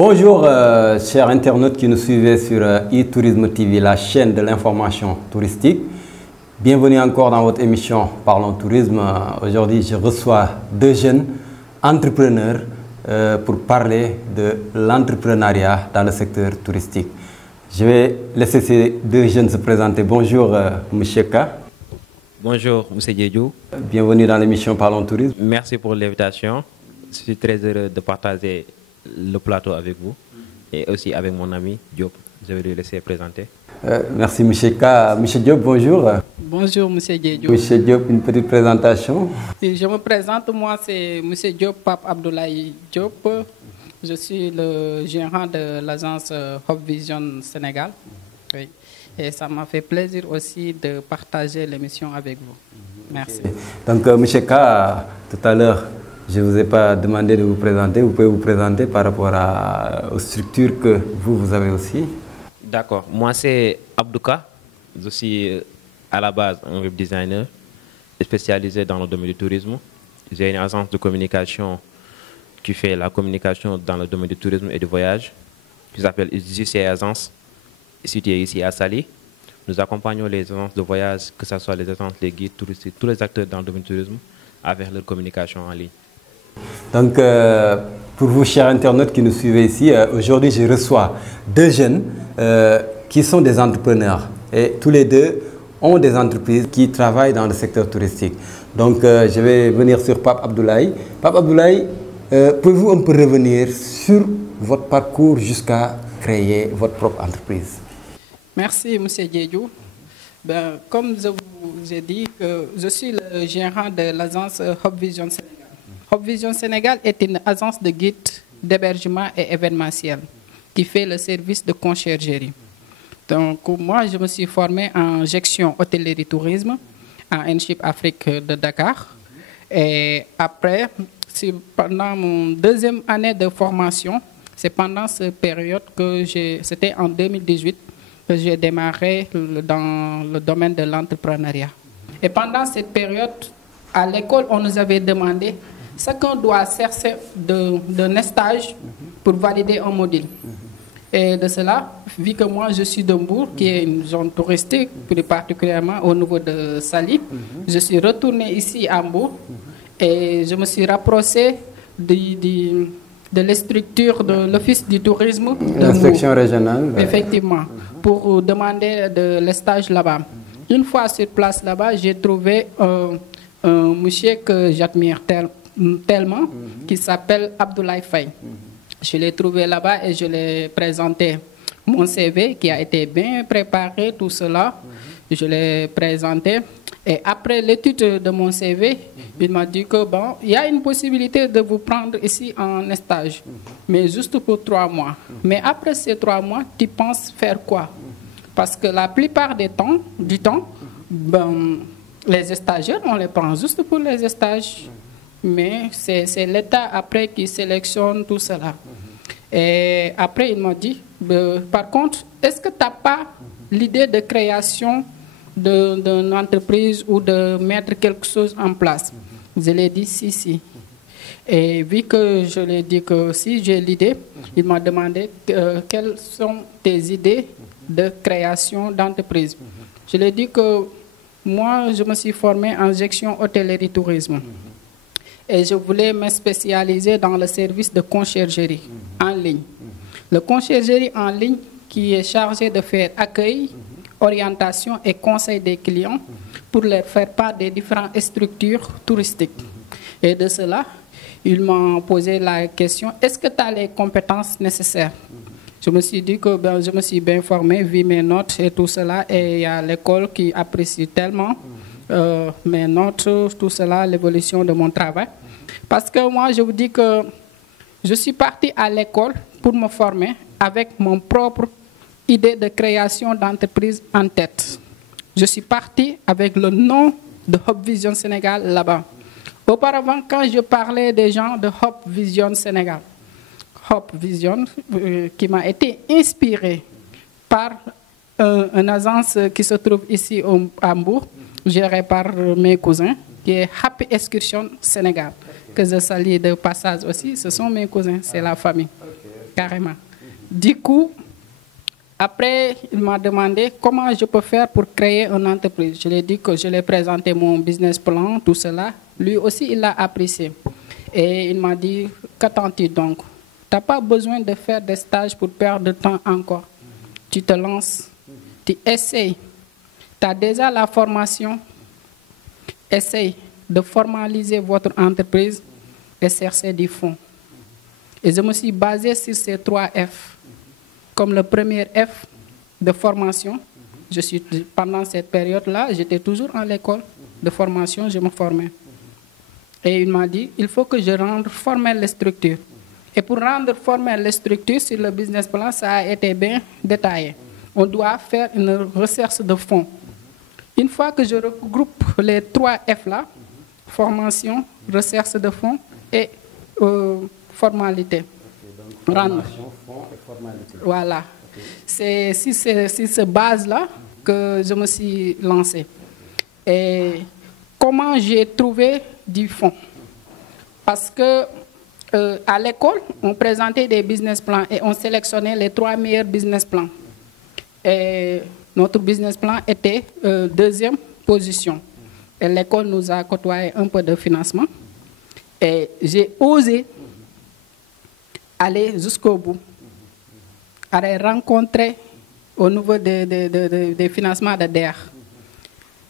Bonjour chers internautes qui nous suivez sur e-Tourisme TV, la chaîne de l'information touristique. Bienvenue encore dans votre émission Parlons Tourisme. Aujourd'hui, je reçois deux jeunes entrepreneurs pour parler de l'entrepreneuriat dans le secteur touristique. Je vais laisser ces deux jeunes se présenter. Bonjour Monsieur K. Bonjour Monsieur Diédiou. Bienvenue dans l'émission Parlons Tourisme. Merci pour l'invitation. Je suis très heureux de partager le plateau avec vous et aussi avec mon ami Diop. Je vais lui laisser présenter. Merci Monsieur K. Monsieur Diop, bonjour. Bonjour Monsieur Diop. Monsieur Diop, une petite présentation. Je me présente, moi c'est Monsieur Diop, Pape Abdoulaye Diop. Je suis le gérant de l'agence Hop Vision Sénégal. Oui. Et ça m'a fait plaisir aussi de partager l'émission avec vous. Merci. Donc Monsieur K, tout à l'heure, je ne vous ai pas demandé de vous présenter. Vous pouvez vous présenter par rapport aux structures que vous avez aussi. D'accord. Moi, c'est Abdouka. Je suis à la base un web designer spécialisé dans le domaine du tourisme. J'ai une agence de communication qui fait la communication dans le domaine du tourisme et du voyage, qui s'appelle JC Agence, située ici à Saly. Nous accompagnons les agences de voyage, que ce soit les agences, les guides touristiques, tous les acteurs dans le domaine du tourisme, avec leur communication en ligne. Donc, pour vous, chers internautes qui nous suivez ici, aujourd'hui, je reçois deux jeunes qui sont des entrepreneurs. Et tous les deux ont des entreprises qui travaillent dans le secteur touristique. Donc, je vais venir sur Pape Abdoulaye. Pape Abdoulaye, pouvez-vous un peu revenir sur votre parcours jusqu'à créer votre propre entreprise? Merci, M. Diédiou. Comme je vous ai dit, je suis le gérant de l'agence Hop Vision Sénégal. Hop Vision Sénégal est une agence de guide, d'hébergement et événementiel qui fait le service de conciergerie. Donc, moi, je me suis formé en gestion hôtellerie-tourisme à Enship Afrique de Dakar. Et après, pendant mon deuxième année de formation, c'est pendant cette période que c'était en 2018 que j'ai démarré dans le domaine de l'entrepreneuriat. Et pendant cette période, à l'école, on nous avait demandé ce qu'on doit chercher d'un stage pour valider un module. Et de cela, vu que moi je suis de Mbour, qui est une zone touristique, plus particulièrement au niveau de Saly, je suis retourné ici à Mbour et je me suis rapproché de la structure de l'Office du tourisme. L'inspection régionale. Effectivement, pour demander le stage là-bas. Une fois sur place là-bas, j'ai trouvé un monsieur que j'admire tellement, qui s'appelle Abdoulaye Faye. Je l'ai trouvé là-bas et je l'ai présenté mon CV qui a été bien préparé, tout cela. Je l'ai présenté. Et après l'étude de mon CV, il m'a dit que bon, il y a une possibilité de vous prendre ici en stage, mais juste pour 3 mois. Mais après ces 3 mois, tu penses faire quoi? Parce que la plupart du temps, les stagiaires, on les prend juste pour les stages. Mais c'est l'État après qui sélectionne tout cela. Et après, il m'a dit, par contre, est-ce que tu n'as pas l'idée de création d'une entreprise ou de mettre quelque chose en place? Je lui ai dit, si. Et vu que je lui ai dit que si j'ai l'idée, il m'a demandé quelles sont tes idées de création d'entreprise. Je lui ai dit que moi, je me suis formé en gestion hôtellerie-tourisme. Et je voulais me spécialiser dans le service de conciergerie en ligne. Le conciergerie en ligne qui est chargé de faire accueil, orientation et conseil des clients pour leur faire part des différentes structures touristiques. Et de cela, ils m'ont posé la question, est-ce que tu as les compétences nécessaires? Je me suis dit que je me suis bien formé, vu mes notes et tout cela, et il y a l'école qui apprécie tellement mes notes, tout cela, l'évolution de mon travail. Parce que moi, je vous dis que je suis parti à l'école pour me former avec mon propre idée de création d'entreprise en tête. Je suis parti avec le nom de Hop Vision Sénégal là-bas. Auparavant, quand je parlais des gens de Hop Vision Sénégal, Hop Vision, qui m'a été inspiré par une agence qui se trouve ici à Mbour, gérée par mes cousins, qui est Happy Excursion Sénégal, que je salue de passage aussi. Ce sont mes cousins, c'est la famille. carrément. Du coup, après, il m'a demandé comment je peux faire pour créer une entreprise. Je lui ai dit que je lui ai présenté mon business plan, tout cela. Lui aussi, il l'a apprécié. Et il m'a dit, qu'attends-tu donc? Tu n'as pas besoin de faire des stages pour perdre de temps encore. Tu te lances, tu essayes. Tu as déjà la formation. Essaye de formaliser votre entreprise et chercher du fonds. Et je me suis basé sur ces 3 F. Comme le premier F de formation, pendant cette période-là, j'étais toujours à l'école de formation, je me formais. Et il m'a dit, il faut que je rende formelles les structures. Et pour rendre formelles les structures sur le business plan, ça a été bien détaillé. On doit faire une recherche de fonds. Une fois que je regroupe les 3 F-là, formation, recherche de fonds et formalité. Okay, donc, formation, fonds et formalité. Voilà. Okay. C'est sur cette base-là que je me suis lancé. Et comment j'ai trouvé du fonds? Parce que à l'école, on présentait des business plans et on sélectionnait les 3 meilleurs business plans. Et notre business plan était 2e position. Et l'école nous a côtoyé un peu de financement. Et j'ai osé aller jusqu'au bout, aller rencontrer au niveau des financements de DER.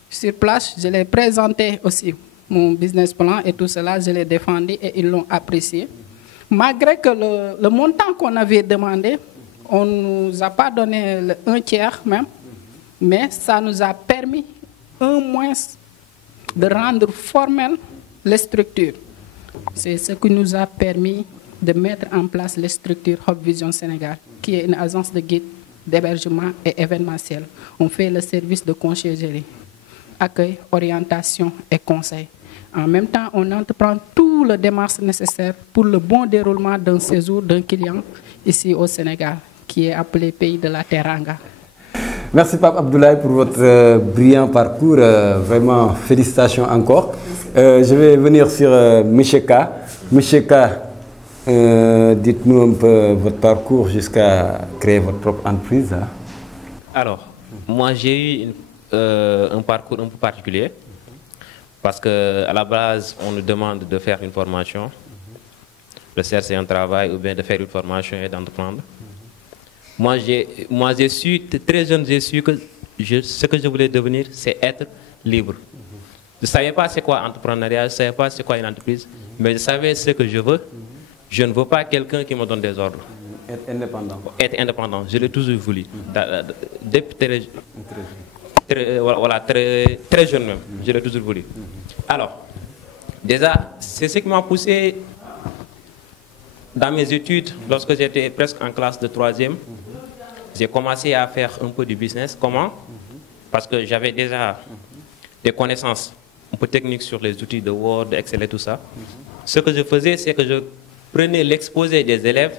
Sur place, je l'ai présenté aussi, mon business plan et tout cela, je l'ai défendu et ils l'ont apprécié. Malgré que le montant qu'on avait demandé, on ne nous a pas donné un tiers même, mais ça nous a permis un moins de rendre formelles les structures. C'est ce qui nous a permis de mettre en place les structures Hub Vision Sénégal, qui est une agence de guide, d'hébergement et événementiel. On fait le service de conciergerie, accueil, orientation et conseil. En même temps, on entreprend tout le démarche nécessaire pour le bon déroulement d'un séjour d'un client ici au Sénégal, qui est appelé Pays de la Teranga. Merci Pape Abdoulaye pour votre brillant parcours. Vraiment, félicitations encore. Je vais venir sur M. K. M. K, dites-nous un peu votre parcours jusqu'à créer votre propre entreprise. Hein. Alors, moi j'ai eu un parcours un peu particulier parce qu'à la base, on nous demande de faire une formation, de chercher un travail ou bien de faire une formation et d'entreprendre. Moi, j'ai su, très jeune, j'ai su que ce que je voulais devenir, c'est être libre. Je ne savais pas c'est quoi entrepreneuriat, je ne savais pas c'est quoi une entreprise, mais je savais ce que je veux. Je ne veux pas quelqu'un qui me donne des ordres. Être indépendant. Être indépendant, je l'ai toujours voulu. Depuis très jeune même, je l'ai toujours voulu. Alors, déjà, c'est ce qui m'a poussé dans mes études, lorsque j'étais presque en classe de 3e. J'ai commencé à faire un peu du business. Comment? Parce que j'avais déjà des connaissances un peu techniques sur les outils de Word, Excel et tout ça. Ce que je faisais, c'est que je prenais l'exposé des élèves,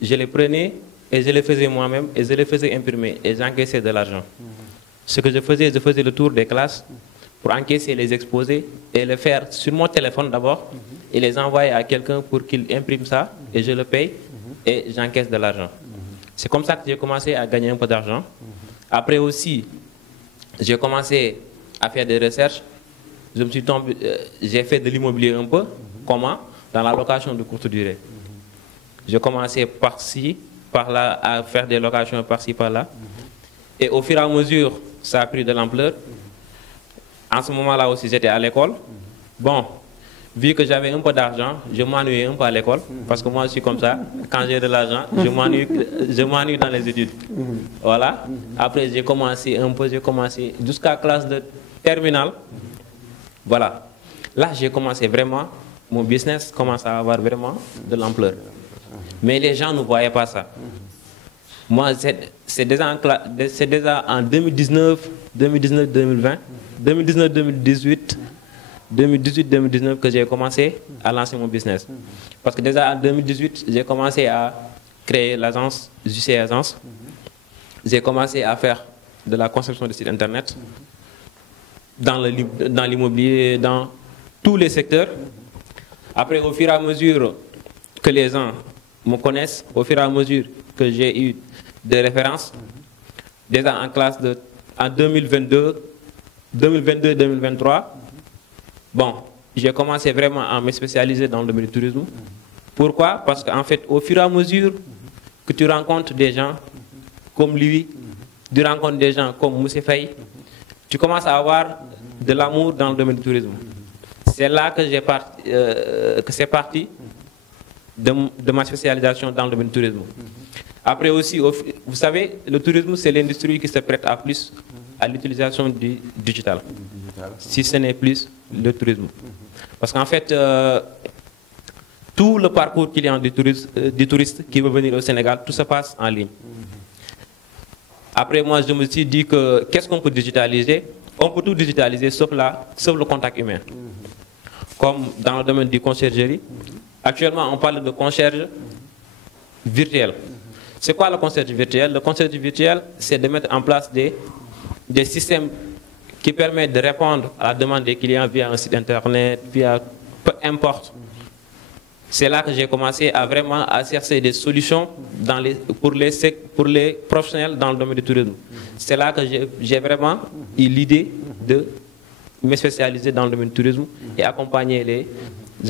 je les prenais et je les faisais moi-même et je les faisais imprimer et j'encaissais de l'argent. Ce que je faisais le tour des classes pour encaisser les exposés et le faire sur mon téléphone d'abord et les envoyer à quelqu'un pour qu'il imprime ça et je le paye et j'encaisse de l'argent. C'est comme ça que j'ai commencé à gagner un peu d'argent. Après aussi, j'ai commencé à faire des recherches. J'ai fait de l'immobilier un peu. Comment? Dans la location de courte durée. J'ai commencé par-ci, par-là, à faire des locations par-ci, par-là. Et au fur et à mesure, ça a pris de l'ampleur. En ce moment-là aussi, j'étais à l'école. Bon, vu que j'avais un peu d'argent, je m'ennuyais un peu à l'école. Parce que moi, je suis comme ça. Quand j'ai de l'argent, je m'ennuie dans les études. Voilà. Après, j'ai commencé jusqu'à la classe de terminale. Voilà. Là, j'ai commencé vraiment, mon business commence à avoir vraiment de l'ampleur. Mais les gens ne voyaient pas ça. Moi, c'est déjà en 2019, 2020, 2018, 2019 que j'ai commencé à lancer mon business. Parce que déjà en 2018, j'ai commencé à créer l'agence JC Agence. J'ai commencé à faire de la conception de sites internet dans l'immobilier, dans tous les secteurs. Après, au fur et à mesure que les gens me connaissent au fur et à mesure que j'ai eu des références. Déjà en classe en 2022-2023, bon, j'ai commencé vraiment à me spécialiser dans le domaine du tourisme. Pourquoi? Parce qu'en fait, au fur et à mesure que tu rencontres des gens comme lui, tu rencontres des gens comme Moussé Faye, tu commences à avoir de l'amour dans le domaine du tourisme. C'est là que c'est parti de ma spécialisation dans le domaine du tourisme. Après aussi, vous savez, le tourisme, c'est l'industrie qui se prête à plus à l'utilisation du digital, si ce n'est plus le tourisme. Parce qu'en fait, tout le parcours client du touriste qui veut venir au Sénégal, tout se passe en ligne. Après, moi, je me suis dit que qu'est-ce qu'on peut digitaliser? On peut tout digitaliser sauf le contact humain. Comme dans le domaine du conciergerie. Actuellement, on parle de concierge virtuel. C'est quoi le concierge virtuel? Le concierge virtuel, c'est de mettre en place des systèmes qui permettent de répondre à la demande des clients via un site internet, via peu importe. C'est là que j'ai commencé à vraiment chercher des solutions pour les professionnels dans le domaine du tourisme. C'est là que j'ai vraiment eu l'idée de me spécialiser dans le domaine du tourisme et accompagner les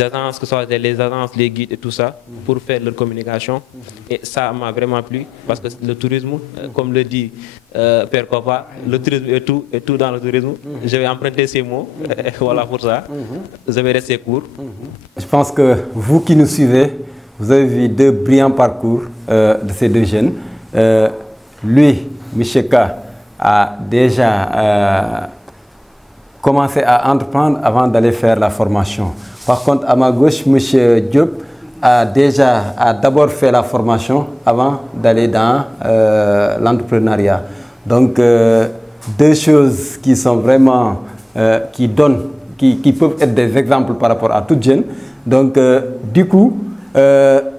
agences, que ce soit les agences, les guides et tout ça, pour faire leur communication. Et ça m'a vraiment plu, parce que le tourisme, comme le dit Père Kopa, le tourisme est tout dans le tourisme. Je vais emprunter ces mots, voilà pour ça. Je vais rester court. Je pense que vous qui nous suivez, vous avez vu deux brillants parcours de ces deux jeunes. Lui, Micheka, a déjà commencé à entreprendre avant d'aller faire la formation. Par contre, à ma gauche, M. Diop a d'abord fait la formation avant d'aller dans l'entrepreneuriat. Donc, deux choses qui sont vraiment, qui peuvent être des exemples par rapport à toute jeune. Donc, du coup,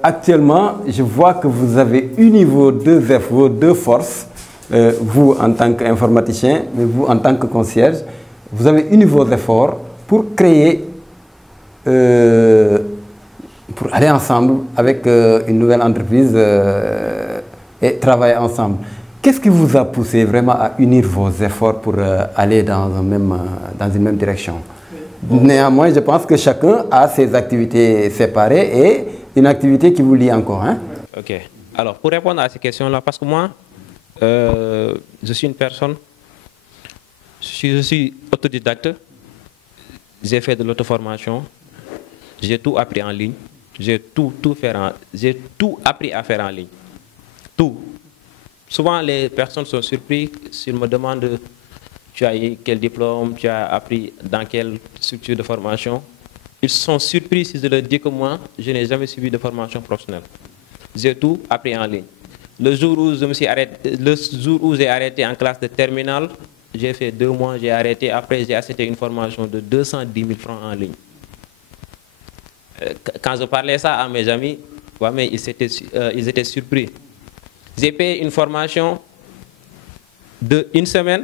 actuellement, je vois que vous avez uni vos deux forces, vous en tant qu'informaticien, mais vous en tant que concierge, vous avez uni vos efforts pour créer, pour aller ensemble avec une nouvelle entreprise et travailler ensemble. Qu'est-ce qui vous a poussé vraiment à unir vos efforts pour aller dans une même direction? Néanmoins, je pense que chacun a ses activités séparées et une activité qui vous lie encore. Hein? Ok. Alors, pour répondre à ces questions-là, parce que moi, je suis une personne, je suis autodidacte, j'ai fait de l'auto-formation, j'ai tout appris en ligne, j'ai tout appris à faire en ligne. Tout. Souvent, les personnes sont surprises s'ils me demandent tu as eu quel diplôme, tu as appris dans quelle structure de formation. Ils sont surpris si je leur dis que moi, je n'ai jamais suivi de formation professionnelle. J'ai tout appris en ligne. Le jour où j'ai arrêté en classe de terminale, j'ai fait 2 mois, j'ai arrêté. Après, j'ai accepté une formation de 210 000 francs en ligne. Quand je parlais ça à mes amis, ouais, mais ils étaient surpris. J'ai payé une formation de 1 semaine,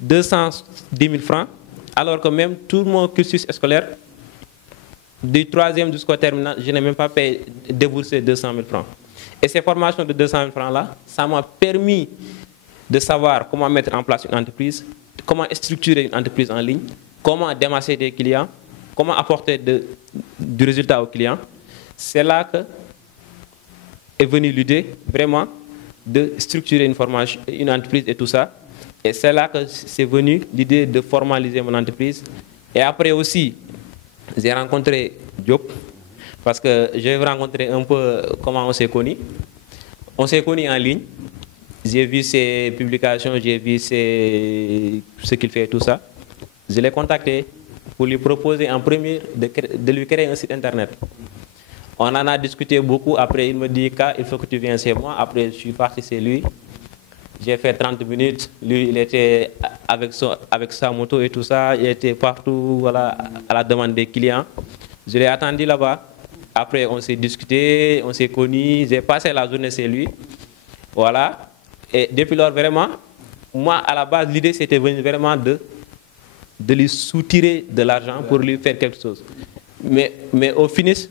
210 000 francs, alors que même tout mon cursus scolaire, du 3e jusqu'au terminal, je n'ai même pas déboursé 200 000 francs. Et ces formations de 200 000 francs-là, ça m'a permis de savoir comment mettre en place une entreprise, comment structurer une entreprise en ligne, comment démarcher des clients, comment apporter du résultat aux clients. C'est là que est venue l'idée vraiment de structurer une entreprise et tout ça. Et c'est là que c'est venu l'idée de formaliser mon entreprise. Et après aussi, j'ai rencontré Diop, parce que j'ai rencontré un peu comment on s'est connus. On s'est connus en ligne. J'ai vu ses publications, j'ai vu ce qu'il fait, tout ça. Je l'ai contacté pour lui proposer en premier de lui créer un site internet. On en a discuté beaucoup. Après, il me dit qu'il faut que tu viennes chez moi. Après, je suis parti chez lui. J'ai fait 30 minutes. Lui, il était avec sa moto et tout ça. Il était partout, voilà, à la demande des clients. Je l'ai attendu là-bas. Après, on s'est discuté, on s'est connus. J'ai passé la journée chez lui. Voilà. Et depuis lors, vraiment, moi, à la base, l'idée, c'était vraiment de lui soutirer de l'argent pour lui faire quelque chose. Mais au finish,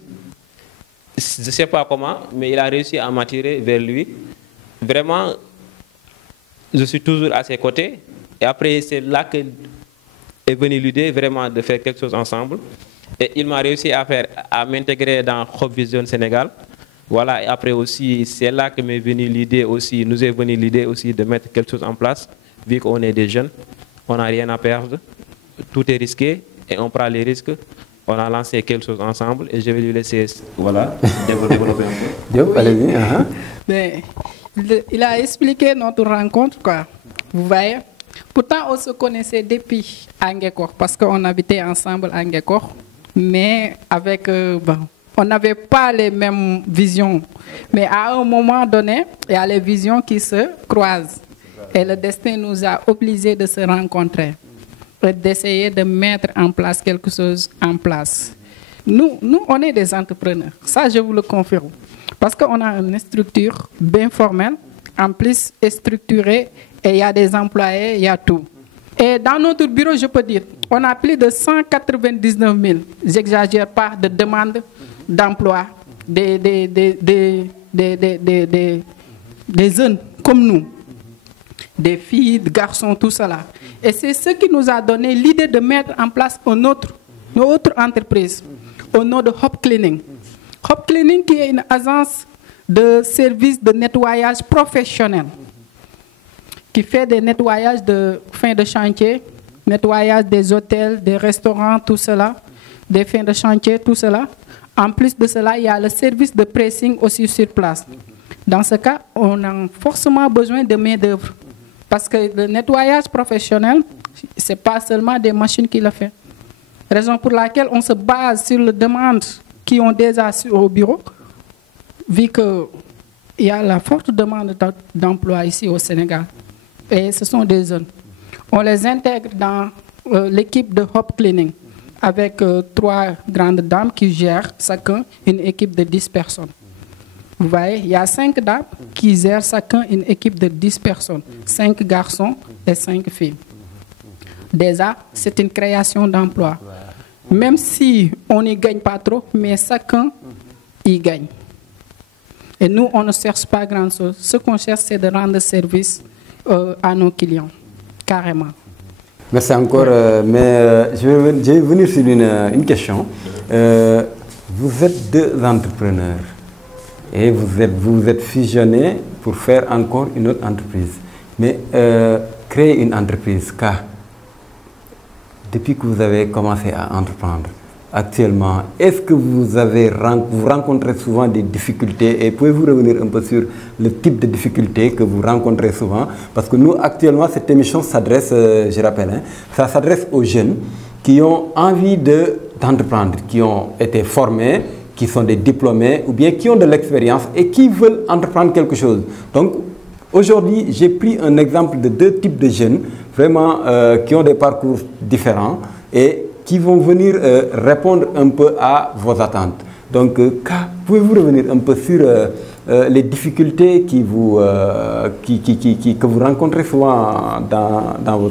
je ne sais pas comment, mais il a réussi à m'attirer vers lui. Vraiment, je suis toujours à ses côtés. Et après, c'est là que est venue l'idée vraiment de faire quelque chose ensemble. Et il m'a réussi à m'intégrer dans Hope Vision Sénégal. Voilà, et après aussi, c'est là que m'est venue l'idée aussi, nous est venue l'idée aussi de mettre quelque chose en place, vu qu'on est des jeunes, on n'a rien à perdre, tout est risqué et on prend les risques. On a lancé quelque chose ensemble et je vais lui laisser voilà, développer un peu. Diop, allez-y. Mais il a expliqué notre rencontre, quoi. Vous voyez? Pourtant, on se connaissait depuis Angekor, parce qu'on habitait ensemble à Angekor, mais avec... on n'avait pas les mêmes visions. Mais à un moment donné, il y a les visions qui se croisent. Et le destin nous a obligés de se rencontrer et d'essayer de mettre en place quelque chose en place. Nous, on est des entrepreneurs. Ça, je vous le confirme. Parce qu'on a une structure bien formelle, en plus structurée, et il y a des employés, il y a tout. Et dans notre bureau, je peux dire, on a plus de 199 000, j'exagère pas, de demandes d'emploi, des jeunes comme nous, des filles, des garçons, tout cela. Et c'est ce qui nous a donné l'idée de mettre en place une autre entreprise au nom de Hope Cleaning. Hope Cleaning qui est une agence de services de nettoyage professionnel qui fait des nettoyages de fin de chantier, nettoyage des hôtels, des restaurants, tout cela, des fins de chantier, tout cela. En plus de cela, il y a le service de pressing aussi sur place. Dans ce cas, on a forcément besoin de main-d'œuvre. Parce que le nettoyage professionnel, ce n'est pas seulement des machines qui le font. Raison pour laquelle on se base sur les demandes qui ont déjà au bureau, vu qu'il y a la forte demande d'emploi ici au Sénégal. Et ce sont des jeunes. On les intègre dans l'équipe de Hope Cleaning, avec 3 grandes dames qui gèrent chacun une équipe de 10 personnes. Vous voyez, il y a 5 dames qui gèrent chacun une équipe de 10 personnes, 5 garçons et 5 filles. Déjà, c'est une création d'emploi. Même si on n'y gagne pas trop, mais chacun y gagne. Et nous, on ne cherche pas grand-chose. Ce qu'on cherche, c'est de rendre service à nos clients, carrément. Merci encore, mais je vais venir sur une question. Vous êtes 2 entrepreneurs et vous êtes fusionnés pour faire encore une autre entreprise. Mais créer une entreprise, car depuis que vous avez commencé à entreprendre, actuellement, est-ce que vous rencontrez souvent des difficultés et pouvez-vous revenir un peu sur le type de difficultés que vous rencontrez souvent? Parce que nous, actuellement, cette émission s'adresse, je rappelle, ça s'adresse aux jeunes qui ont envie d'entreprendre, qui ont été formés, qui sont des diplômés ou bien qui ont de l'expérience et qui veulent entreprendre quelque chose. Donc, aujourd'hui, j'ai pris un exemple de 2 types de jeunes, vraiment, qui ont des parcours différents et qui vont venir répondre un peu à vos attentes. Donc, pouvez-vous revenir un peu sur les difficultés que vous rencontrez souvent dans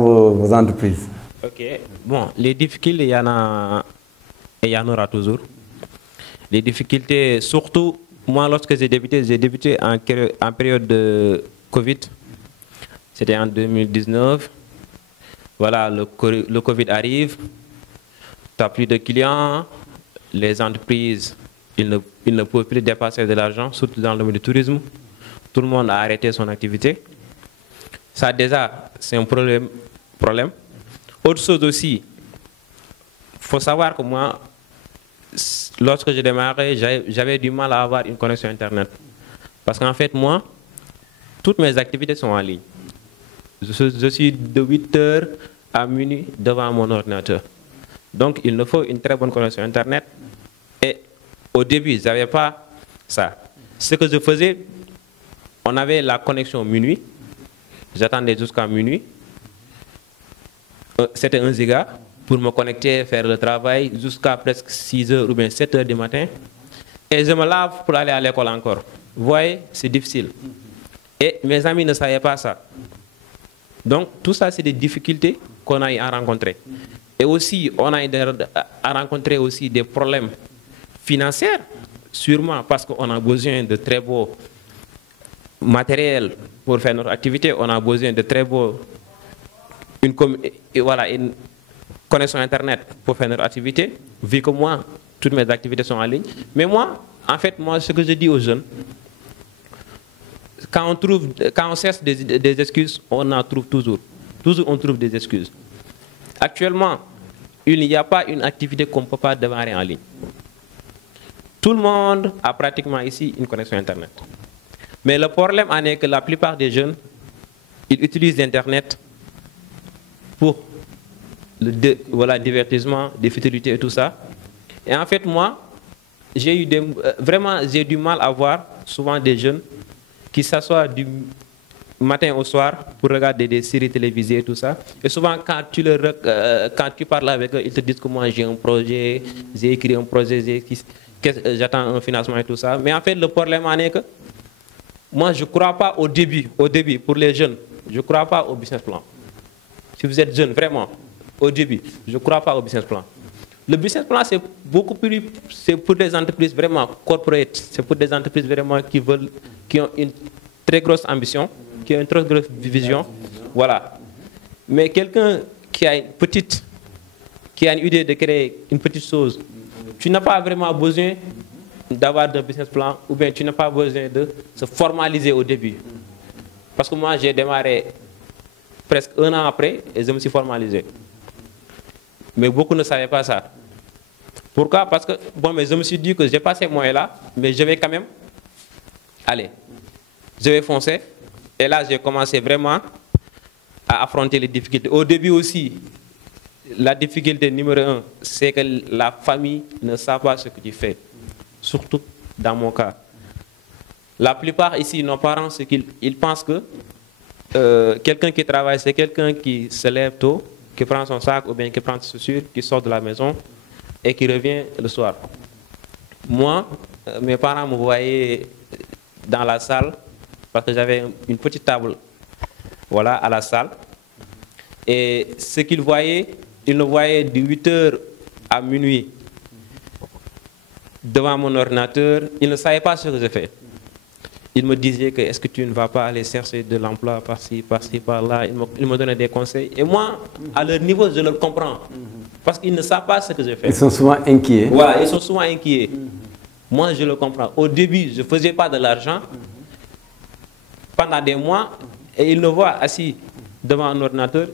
vos entreprises? Ok, bon, les difficultés, il y en a et il y en aura toujours. Les difficultés, surtout, moi, lorsque j'ai débuté en période de Covid. C'était en 2019. Voilà, le Covid arrive, tu n'as plus de clients, les entreprises, ils ne peuvent plus dépasser de l'argent, surtout dans le domaine du tourisme. Tout le monde a arrêté son activité. Ça déjà, c'est un problème. Autre chose aussi, il faut savoir que moi, lorsque j'ai démarré, j'avais du mal à avoir une connexion Internet. Parce qu'en fait, moi, toutes mes activités sont en ligne. Je suis de 8h à minuit devant mon ordinateur. Donc, il me faut une très bonne connexion Internet. Et au début, je n'avais pas ça. Ce que je faisais, on avait la connexion minuit. J'attendais jusqu'à minuit. C'était 1 giga pour me connecter, faire le travail jusqu'à presque 6h ou bien 7h du matin. Et je me lave pour aller à l'école encore. Vous voyez, c'est difficile. Et mes amis ne savaient pas ça. Donc, tout ça, c'est des difficultés qu'on a à rencontrer. Et aussi, on a à rencontrer aussi des problèmes financière, sûrement, parce qu'on a besoin de très beaux matériels pour faire notre activité, on a besoin de très beaux, une connexion Internet pour faire notre activité, vu que moi, toutes mes activités sont en ligne. Mais moi, en fait, ce que je dis aux jeunes, quand on cherche des excuses, on en trouve toujours. Toujours, on trouve des excuses. Actuellement, il n'y a pas une activité qu'on ne peut pas démarrer en ligne. Tout le monde a pratiquement ici une connexion Internet. Mais le problème en est que la plupart des jeunes, ils utilisent Internet pour le divertissement, des futilités et tout ça. Et en fait, moi, j'ai du mal à voir souvent des jeunes qui s'assoient du matin au soir pour regarder des séries télévisées et tout ça. Et souvent, quand tu parles avec eux, ils te disent que moi, j'ai un projet, j'ai écrit un projet, j'attends un financement et tout ça. Mais en fait, le problème en est que moi, je ne crois pas au début, pour les jeunes, je ne crois pas au business plan. Si vous êtes jeune, vraiment, au début, je ne crois pas au business plan. Le business plan, c'est beaucoup plus, c'est pour des entreprises vraiment corporate, c'est pour des entreprises vraiment qui ont une très grosse ambition, qui ont une très grosse vision, voilà. Mais quelqu'un qui a une idée de créer une petite chose, tu n'as pas vraiment besoin d'avoir un business plan, ou bien tu n'as pas besoin de se formaliser au début. Parce que moi, j'ai démarré presque 1 an après et je me suis formalisé. Mais beaucoup ne savaient pas ça. Pourquoi? Parce que mais je me suis dit que j'ai pas ces moyens-là, mais je vais quand même aller. Je vais foncer. Et là, j'ai commencé vraiment à affronter les difficultés. Au début aussi, la difficulté numéro 1, c'est que la famille ne sait pas ce que tu fais. Surtout dans mon cas. La plupart ici, nos parents, c'est qu'ils pensent que quelqu'un qui travaille, c'est quelqu'un qui se lève tôt, qui prend son sac ou bien qui prend ses chaussures, qui sort de la maison et qui revient le soir. Moi, mes parents me voyaient dans la salle parce que j'avais une petite table à la salle. Et ce qu'ils voyaient, ils me voyaient de 8h à minuit devant mon ordinateur. Ils ne savaient pas ce que je fais. Ils me disaient que est-ce que tu ne vas pas aller chercher de l'emploi par-ci, par-là. Ils me donnaient des conseils. Et moi, à leur niveau, je le comprends. Parce qu'ils ne savent pas ce que je fais. Ils sont souvent inquiets. Voilà, ils sont souvent inquiets. Moi, je le comprends. Au début, je ne faisais pas de l'argent pendant des mois. Et ils me voient assis devant un ordinateur.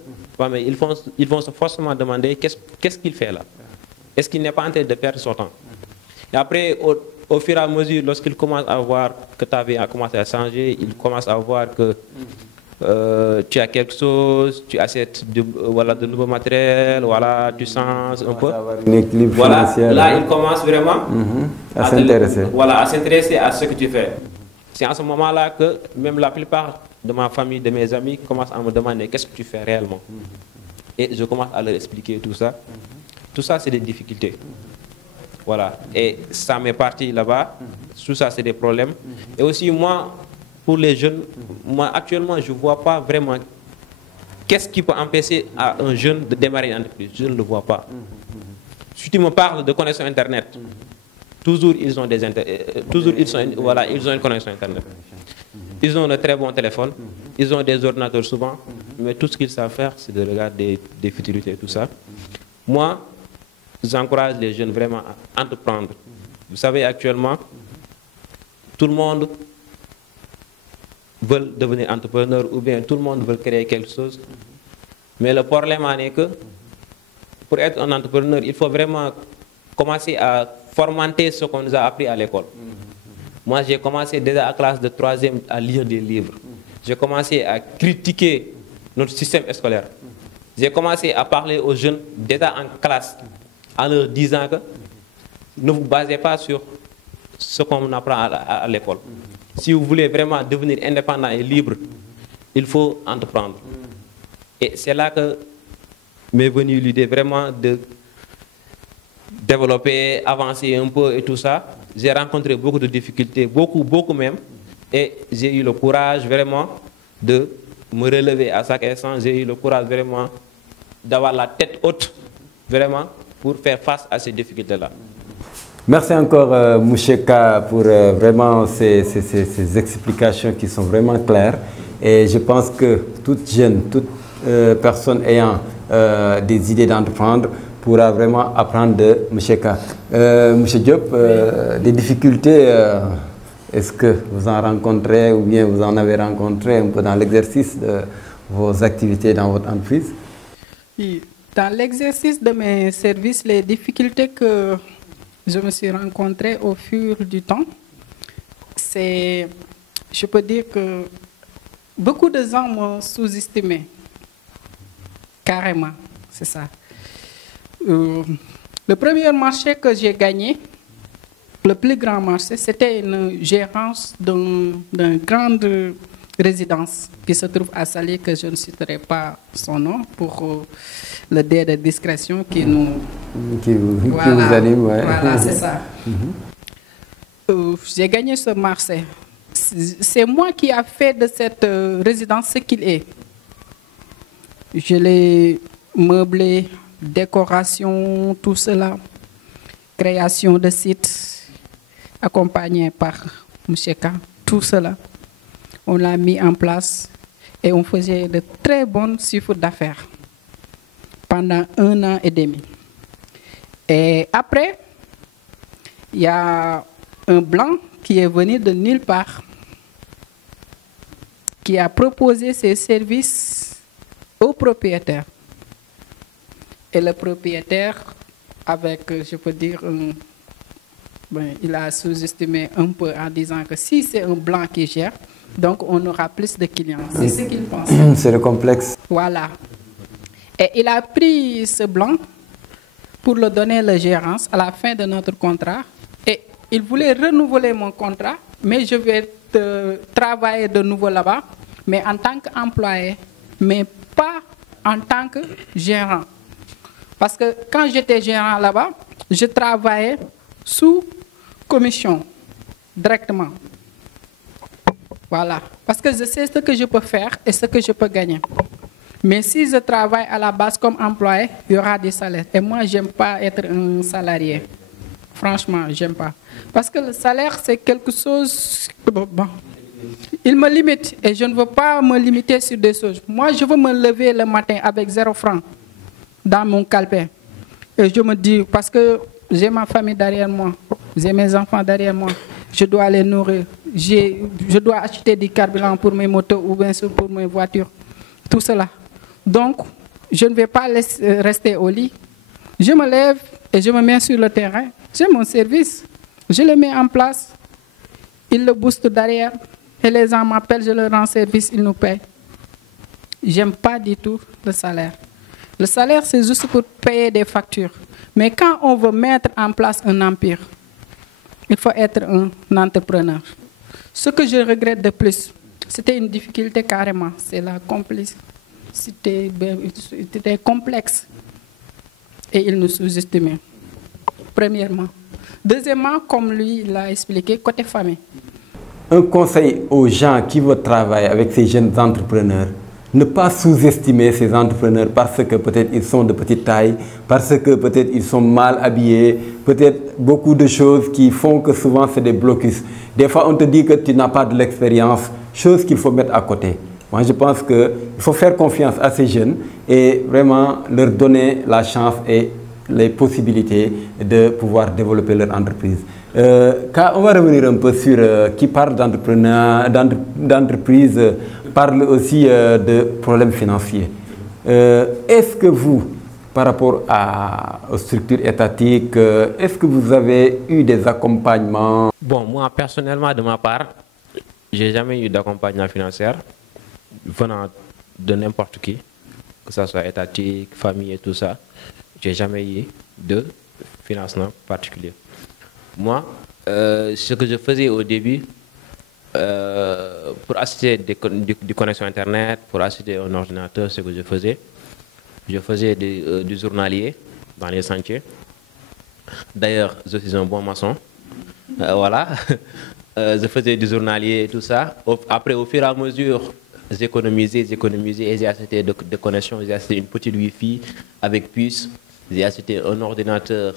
Mais ils vont se forcément demander qu'est-ce qu'il fait là. Est-ce qu'il n'est pas en train de perdre son temps? Et après, au fur et à mesure, lorsqu'ils commencent à voir que ta vie a commencé à changer, ils commencent à voir que tu as quelque chose, tu achètes de nouveaux matériels, tu sens un peu. Une équilibre financier, là, ils commencent vraiment à s'intéresser. À s'intéresser à ce que tu fais. C'est en ce moment-là que même la plupart de ma famille, de mes amis, commencent à me demander qu'est-ce que tu fais réellement. Et je commence à leur expliquer tout ça. Tout ça, c'est des difficultés. Voilà, et ça m'est parti là-bas. Tout ça, c'est des problèmes. Et aussi, moi, pour les jeunes, moi, actuellement, je ne vois pas vraiment qu'est-ce qui peut empêcher à un jeune de démarrer une entreprise. Je ne le vois pas. Si tu me parles de connexion Internet, toujours, ils ont une connexion Internet. Ils ont un très bon téléphone, ils ont des ordinateurs souvent, mais tout ce qu'ils savent faire, c'est de regarder des futilités et tout ça. Moi, j'encourage les jeunes vraiment à entreprendre. Vous savez, actuellement, tout le monde veut devenir entrepreneur ou bien tout le monde veut créer quelque chose. Mais le problème en est que pour être un entrepreneur, il faut vraiment commencer à formenter ce qu'on nous a appris à l'école. Moi, j'ai commencé déjà à classe de 3e à lire des livres. J'ai commencé à critiquer notre système scolaire. J'ai commencé à parler aux jeunes déjà en classe, en leur disant que ne vous basez pas sur ce qu'on apprend à l'école. Si vous voulez vraiment devenir indépendant et libre, il faut entreprendre. Et c'est là que m'est venue l'idée vraiment de développer, avancer un peu et tout ça. J'ai rencontré beaucoup de difficultés, beaucoup même. Et j'ai eu le courage vraiment de me relever à chaque instant. J'ai eu le courage vraiment d'avoir la tête haute, vraiment, pour faire face à ces difficultés-là. Merci encore, Moucheka, pour vraiment ces explications qui sont vraiment claires. Et je pense que toute jeune, toute personne ayant des idées d'entreprendre pourra vraiment apprendre de Moucheka. Monsieur Diop, des difficultés, est-ce que vous en rencontrez ou bien vous en avez rencontré un peu dans l'exercice de vos activités dans votre entreprise? Oui, dans l'exercice de mes services, les difficultés que je me suis rencontrée au fur du temps, c'est, je peux dire que beaucoup de gens m'ont sous-estimé. Carrément, c'est ça. Le premier marché que j'ai gagné, le plus grand marché, c'était une gérance d'une grande résidence qui se trouve à Saly, que je ne citerai pas son nom pour le dé de discrétion qui nous... Qui vous anime, ouais. Voilà, c'est ça. J'ai gagné ce marché. C'est moi qui ai fait de cette résidence ce qu'il est. Je l'ai meublé, décoration, tout cela, création de sites, accompagné par Moucheka, tout cela. On l'a mis en place et on faisait de très bons chiffres d'affaires pendant 1 an et demi. Et après, il y a un blanc qui est venu de nulle part, qui a proposé ses services au propriétaire. Et le propriétaire, avec, je peux dire, il a sous-estimé un peu en disant que si c'est un blanc qui gère, donc on aura plus de clients. C'est ce qu'il pense. C'est le complexe. Voilà. Et il a pris ce blanc pour le donner la gérance à la fin de notre contrat. Et il voulait renouveler mon contrat, mais je vais travailler de nouveau là-bas, mais en tant qu'employé, mais pas en tant que gérant. Parce que quand j'étais gérant là-bas, je travaillais sous commission, directement. Voilà. Parce que je sais ce que je peux faire et ce que je peux gagner. Mais si je travaille à la base comme employé, il y aura des salaires. Et moi, je n'aime pas être un salarié. Franchement, je n'aime pas. Parce que le salaire, c'est quelque chose... Bon, il me limite et je ne veux pas me limiter sur des choses. Moi, je veux me lever le matin avec 0 francs dans mon calepin. Et je me dis, parce que j'ai ma famille derrière moi, j'ai mes enfants derrière moi, je dois les nourrir, je dois acheter du carburant pour mes motos ou bien sûr pour mes voitures, tout cela. Donc, je ne vais pas rester au lit. Je me lève et je me mets sur le terrain. J'ai mon service, je le mets en place, ils le boostent derrière, et les gens m'appellent, je leur rends service, ils nous payent. J'aime pas du tout le salaire. Le salaire, c'est juste pour payer des factures. Mais quand on veut mettre en place un empire, il faut être un entrepreneur. Ce que je regrette de plus, c'était une difficulté carrément, c'est la complicité. C'était complexe. Et il nous sous-estimait, premièrement. Deuxièmement, comme lui l'a expliqué, côté famille. Un conseil aux gens qui veulent travailler avec ces jeunes entrepreneurs, ne pas sous-estimer ces entrepreneurs parce que peut-être ils sont de petite taille, parce que peut-être ils sont mal habillés, peut-être beaucoup de choses qui font que souvent c'est des blocus. Des fois on te dit que tu n'as pas de l'expérience, chose qu'il faut mettre à côté. Moi je pense qu'il faut faire confiance à ces jeunes et vraiment leur donner la chance et les possibilités de pouvoir développer leur entreprise. On va revenir un peu sur qui parle d'entreprise, parle aussi de problèmes financiers. Est-ce que vous, par rapport aux structures étatiques, est-ce que vous avez eu des accompagnements? Bon, moi personnellement, de ma part, j'ai jamais eu d'accompagnement financier venant de n'importe qui, que ce soit étatique, famille et tout ça. J'ai jamais eu de financement particulier. Moi, ce que je faisais au début, pour acheter des connexions Internet, pour acheter un ordinateur, ce que je faisais du journalier dans les chantiers. D'ailleurs, je suis un bon maçon. Voilà. Je faisais du journalier et tout ça. Après, au fur et à mesure, j'économisais et j'ai acheté des connexions. J'ai acheté une petite Wi-Fi avec puce. J'ai acheté un ordinateur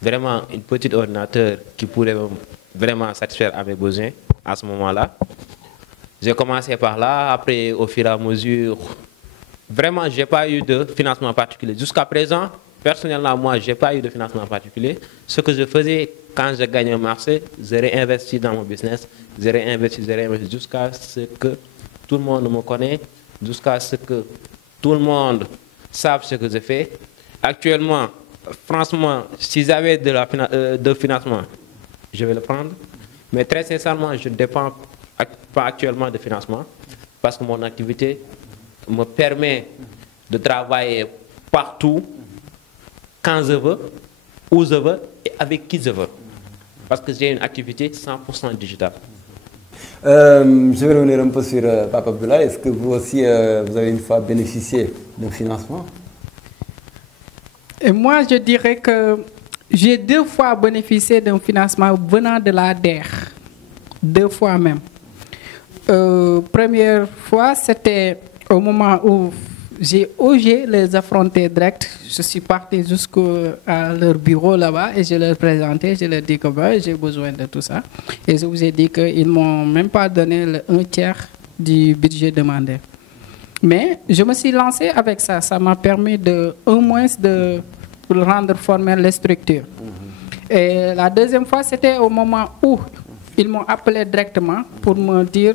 vraiment une petite ordinateur qui pourrait vraiment satisfaire à mes besoins à ce moment-là. J'ai commencé par là, après au fur et à mesure, vraiment je n'ai pas eu de financement particulier. Jusqu'à présent, personnellement, moi, je n'ai pas eu de financement particulier. Ce que je faisais quand je gagnais un marché, je réinvestis dans mon business, je réinvestis jusqu'à ce que tout le monde me connaisse, jusqu'à ce que tout le monde sache ce que je fais. Actuellement, franchement, si j'avais de financement, je vais le prendre. Mais très sincèrement, je ne dépends pas actuellement de financement parce que mon activité me permet de travailler partout, quand je veux, où je veux et avec qui je veux. Parce que j'ai une activité 100% digitale. Je vais revenir un peu sur Papa Abdoulaye. Est-ce que vous aussi, vous avez une fois bénéficié d'un financement? Et moi, je dirais que j'ai 2 fois bénéficié d'un financement venant de l'ADER. 2 fois même. Première fois, c'était au moment où j'ai osé les affronter direct. Je suis parti jusqu'à leur bureau là-bas et je leur présentais, je leur dis que j'ai besoin de tout ça. Et je vous ai dit qu'ils ne m'ont même pas donné le 1/3 du budget demandé. Mais je me suis lancé avec ça. Ça m'a permis de, au moins de rendre formelles les structures. Et la deuxième fois, c'était au moment où ils m'ont appelé directement pour me dire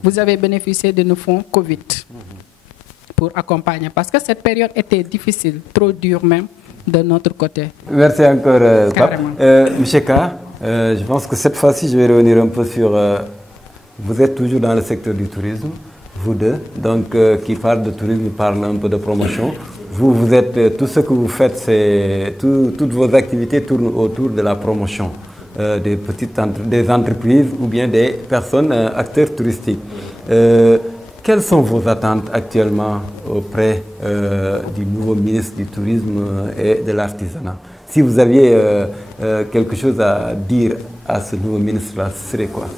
vous avez bénéficié de nos fonds Covid pour accompagner. Parce que cette période était difficile, trop dure même de notre côté. Merci encore, Pape. Monsieur K, je pense que cette fois-ci, je vais revenir un peu sur... vous êtes toujours dans le secteur du tourisme, vous deux. Donc, qui parle de tourisme parle un peu de promotion. Vous êtes... tout ce que vous faites, c'est... toutes vos activités tournent autour de la promotion. Des entreprises ou bien des personnes, acteurs touristiques. Quelles sont vos attentes actuellement auprès du nouveau ministre du Tourisme et de l'Artisanat? Si vous aviez quelque chose à dire à ce nouveau ministre-là, ce serait quoi?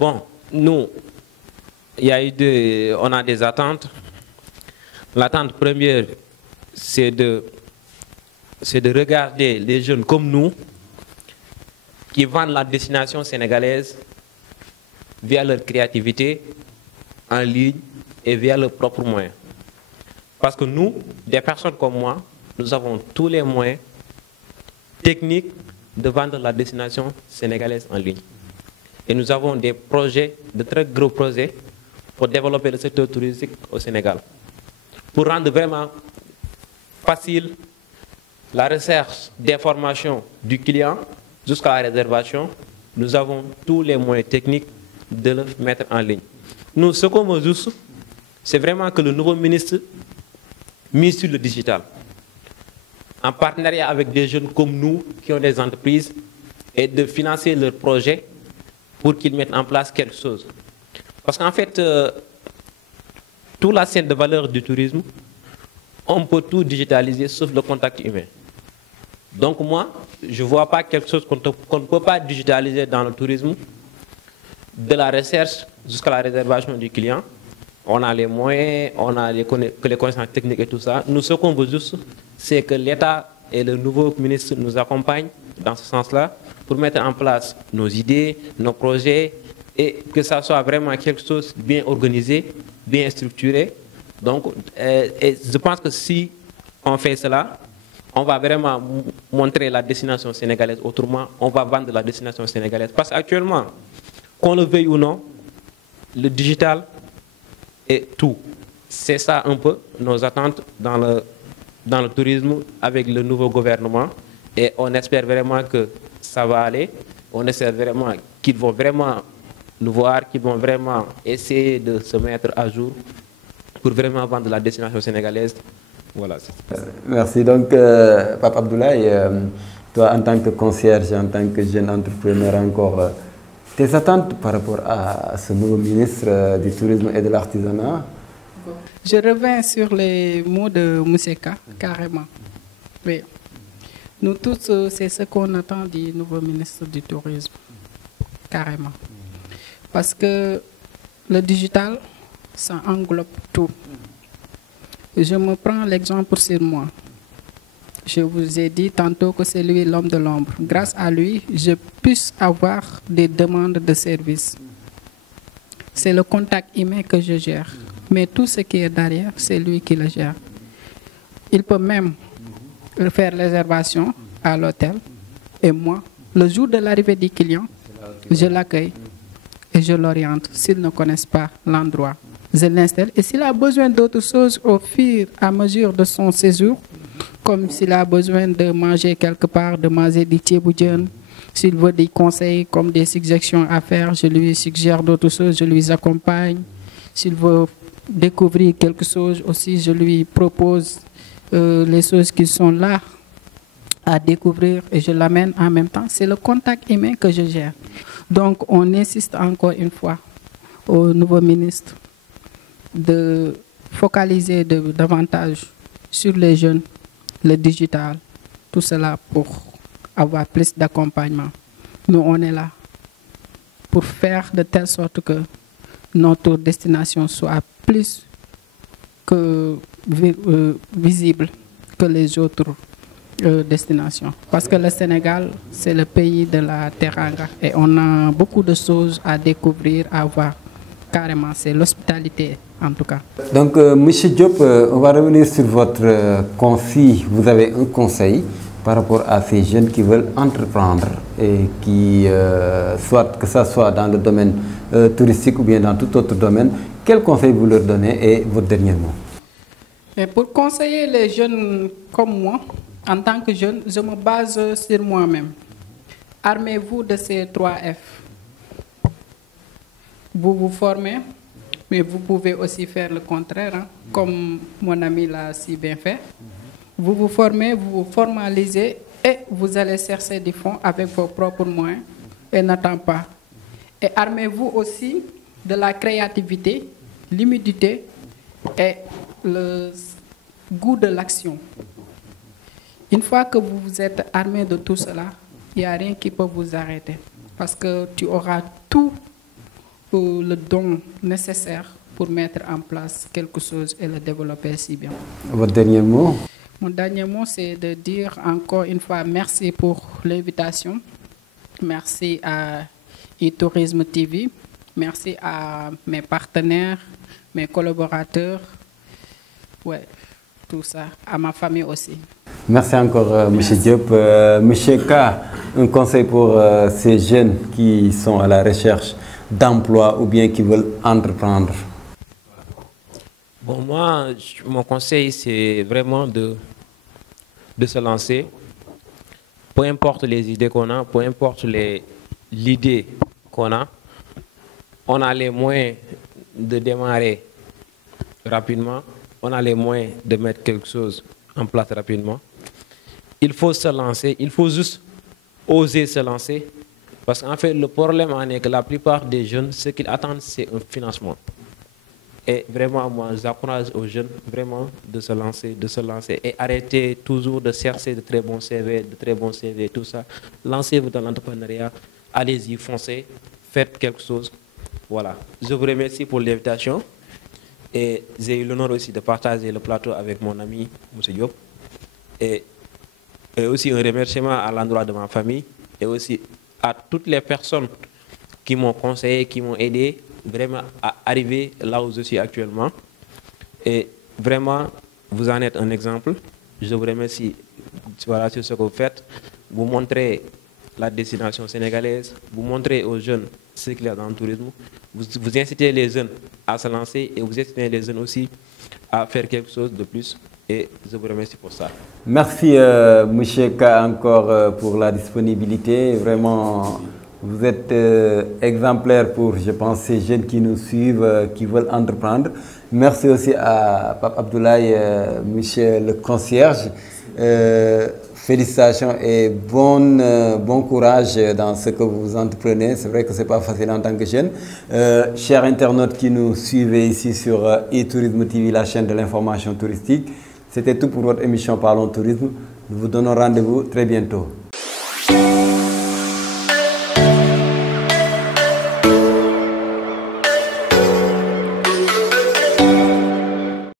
Bon, nous, on a des attentes. L'attente première, c'est de regarder les jeunes comme nous qui vendent la destination sénégalaise via leur créativité, en ligne et via leurs propres moyens. Parce que nous, des personnes comme moi, nous avons tous les moyens techniques de vendre la destination sénégalaise en ligne. Et nous avons des projets, de très gros projets, pour développer le secteur touristique au Sénégal. Pour rendre vraiment facile la recherche d'informations du client jusqu'à la réservation, nous avons tous les moyens techniques de le mettre en ligne. Nous, ce qu'on veut juste, c'est vraiment que le nouveau ministre mise sur le digital, en partenariat avec des jeunes comme nous qui ont des entreprises, et de financer leurs projets pour qu'ils mettent en place quelque chose. Parce qu'en fait, toute la chaîne de valeur du tourisme, on peut tout digitaliser sauf le contact humain. Donc moi, je ne vois pas quelque chose qu'on ne peut pas digitaliser dans le tourisme, de la recherche jusqu'à la réservation du client. On a les moyens, on a les connaissances techniques et tout ça. Nous, ce qu'on veut juste, c'est que l'État et le nouveau ministre nous accompagnent dans ce sens-là pour mettre en place nos idées, nos projets et que ça soit vraiment quelque chose de bien organisé, bien structuré. Donc, et je pense que si on fait cela, on va vraiment montrer la destination sénégalaise autrement, on va vendre la destination sénégalaise. Parce qu'actuellement, qu'on le veuille ou non, le digital est tout. C'est ça un peu nos attentes dans le tourisme avec le nouveau gouvernement. Et on espère vraiment que ça va aller. On espère vraiment qu'ils vont vraiment nous voir, qu'ils vont vraiment essayer de se mettre à jour pour vraiment vendre la destination sénégalaise. Voilà. Merci. Donc, Papa Abdoulaye, toi en tant que concierge, en tant que jeune entrepreneur encore, tes attentes par rapport à ce nouveau ministre du Tourisme et de l'Artisanat? Je reviens sur les mots de Mousseka, carrément. Oui. Nous tous, c'est ce qu'on attend du nouveau ministre du Tourisme, carrément. Parce que le digital, ça englobe tout. Je me prends l'exemple sur moi. Je vous ai dit tantôt que c'est lui l'homme de l'ombre. Grâce à lui, je puisse avoir des demandes de service. C'est le contact humain que je gère. Mais tout ce qui est derrière, c'est lui qui le gère. Il peut même faire réservation à l'hôtel. Et moi, le jour de l'arrivée du client, je l'accueille et je l'oriente. S'ils ne connaissent pas l'endroit, je l'installe. Et s'il a besoin d'autres choses au fur et à mesure de son séjour, comme s'il a besoin de manger quelque part, de manger du thieboudienne, s'il veut des conseils comme des suggestions à faire, je lui suggère d'autres choses, je lui accompagne. S'il veut découvrir quelque chose aussi, je lui propose les choses qui sont là à découvrir et je l'amène en même temps. C'est le contact humain que je gère. Donc on insiste encore une fois au nouveau ministre de focaliser davantage sur les jeunes, le digital, tout cela pour avoir plus d'accompagnement. Nous, on est là pour faire de telle sorte que notre destination soit plus que visible que les autres destinations. Parce que le Sénégal, c'est le pays de la teranga et on a beaucoup de choses à découvrir, à voir. Carrément, c'est l'hospitalité en tout cas. Donc, Monsieur Diop, on va revenir sur votre conseil. Vous avez un conseil par rapport à ces jeunes qui veulent entreprendre et qui, soit que ça soit dans le domaine touristique ou bien dans tout autre domaine. Quel conseil vous leur donnez et votre dernier mot? Et pour conseiller les jeunes comme moi, en tant que jeune, je me base sur moi-même. Armez-vous de ces 3 F. Vous vous formez, mais vous pouvez aussi faire le contraire, hein, comme mon ami l'a si bien fait. Vous vous formez, vous vous formalisez et vous allez chercher des fonds avec vos propres moyens et n'attendez pas. Et armez-vous aussi de la créativité, l'humilité et le goût de l'action. Une fois que vous vous êtes armé de tout cela, il n'y a rien qui peut vous arrêter. Parce que tu auras tout le don nécessaire pour mettre en place quelque chose et le développer si bien. Votre dernier mot? Mon dernier mot, c'est de dire encore une fois merci pour l'invitation. Merci à e-Tourisme TV. Merci à mes partenaires, mes collaborateurs. Ouais, tout ça. À ma famille aussi. Merci encore, M. Diop. Monsieur K, un conseil pour ces jeunes qui sont à la recherche d'emploi ou bien qui veulent entreprendre? Bon, moi, mon conseil, c'est vraiment de se lancer. Peu importe les idées qu'on a, peu importe l'idée qu'on a, on a les moyens de démarrer rapidement, on a les moyens de mettre quelque chose en place rapidement. Il faut se lancer, il faut juste oser se lancer. Parce qu'en fait, le problème en est que la plupart des jeunes, ce qu'ils attendent, c'est un financement. Et vraiment, moi, j'encourage aux jeunes vraiment de se lancer et arrêter toujours de chercher de très bons CV, tout ça. Lancez-vous dans l'entrepreneuriat, allez-y, foncez, faites quelque chose. Voilà. Je vous remercie pour l'invitation et j'ai eu l'honneur aussi de partager le plateau avec mon ami, M. Diop. Et aussi un remerciement à l'endroit de ma famille et aussi à toutes les personnes qui m'ont conseillé, qui m'ont aidé vraiment à arriver là où je suis actuellement. Et vraiment, vous en êtes un exemple. Je vous remercie voilà, sur ce que vous faites. Vous montrez la destination sénégalaise, vous montrez aux jeunes ce qu'il y a dans le tourisme. Vous incitez les jeunes à se lancer et vous incitez les jeunes aussi à faire quelque chose de plus. Et je vous remercie pour ça. Merci, M. K, encore pour la disponibilité. Vraiment, vous êtes exemplaire pour, je pense, ces jeunes qui nous suivent, qui veulent entreprendre. Merci aussi à Pape Abdoulaye, monsieur le concierge. Félicitations et bon courage dans ce que vous entreprenez. C'est vrai que ce n'est pas facile en tant que jeune. Chers internautes qui nous suivez ici sur e-Tourisme TV, la chaîne de l'information touristique, c'était tout pour votre émission Parlons Tourisme. Nous vous donnons rendez-vous très bientôt.